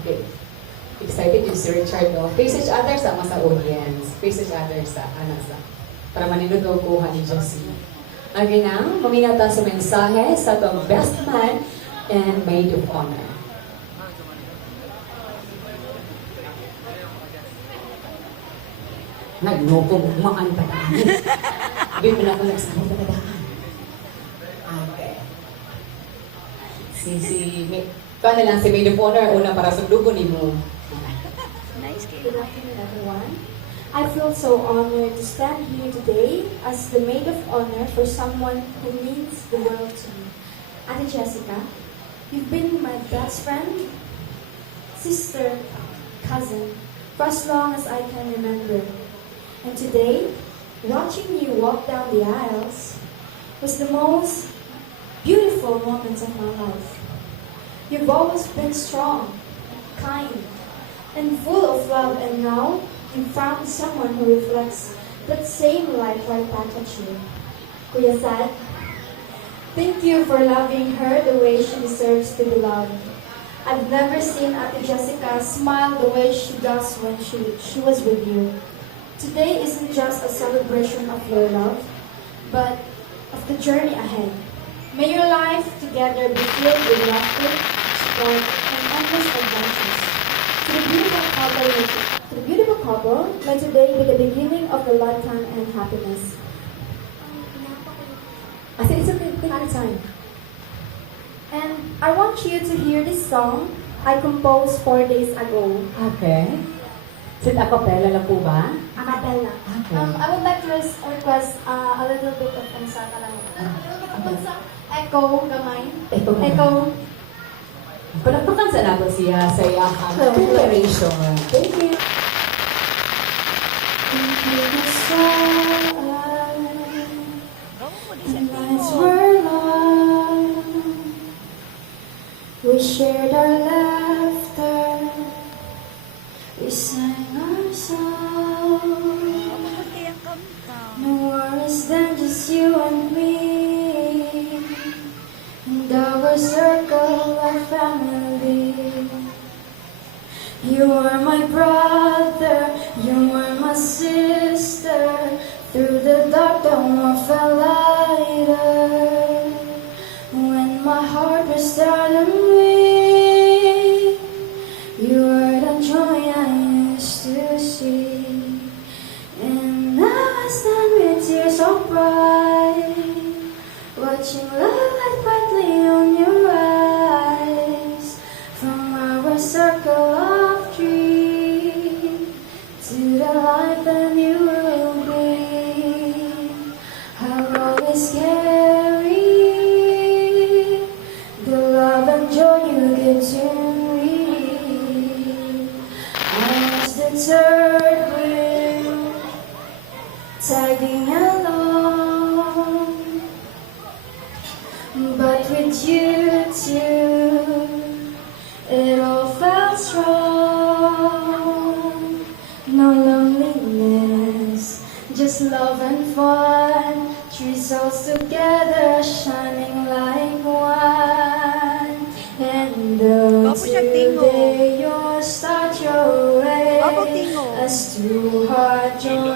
Okay. Excited yung si Richard, no? Face each other sa audience. Face each other sa para maninod kuha ni Josie. Okay na, maminata sa mensahe sa itong best man and maid of honor. Nagloko maan padaan. Abi mo na ako nagsabi padaan. Okay. Paano lang si maid of honor, una para sa dugo ni mo. Nice game. Good afternoon, everyone. I feel so honored to stand here today as the maid of honor for someone who means the world to me. Ate Jessica, you've been my best friend, sister, cousin, for as long as I can remember. And today, watching you walk down the aisles was the most beautiful moments of my life. You've always been strong, kind, and full of love, and now you found someone who reflects that same light right back at you. Kuya Sad, thank you for loving her the way she deserves to be loved. I've never seen Ate Jessica smile the way she does when she was with you. Today isn't just a celebration of your love, but of the journey ahead. May your life together be filled with laughter, support, and endless adventures. To the beautiful couple, may today be the beginning of the lifetime and happiness. I think it's a good time. And I want you to hear this song I composed 4 days ago. Okay. Sit a cappella lang po ba? A cappella. Okay. I would like to request a little bit of ansaka lang. Echo, gamay. Echo. Palagpakan sa nato siya sa iyahang preparation. Thank you. The nights were long. We shared our laughter. We sang our song. No worries than just you and me. And our circle of family. You were my brother, you were my sister. Through the dark dawn I felt lighter. When my heart was starting weak, you were the joy I used to see. And now I stand with tears so bright, watching love light brightly on your eyes. From our circle of dreams to the light that you will bring, I'll always carry the love and joy you give to me. I was the third wheel, tagging along, but with you too, it all felt strong. No loneliness, just love and fun. Three souls together, shining like one. And today you'll start your way as two hearts join.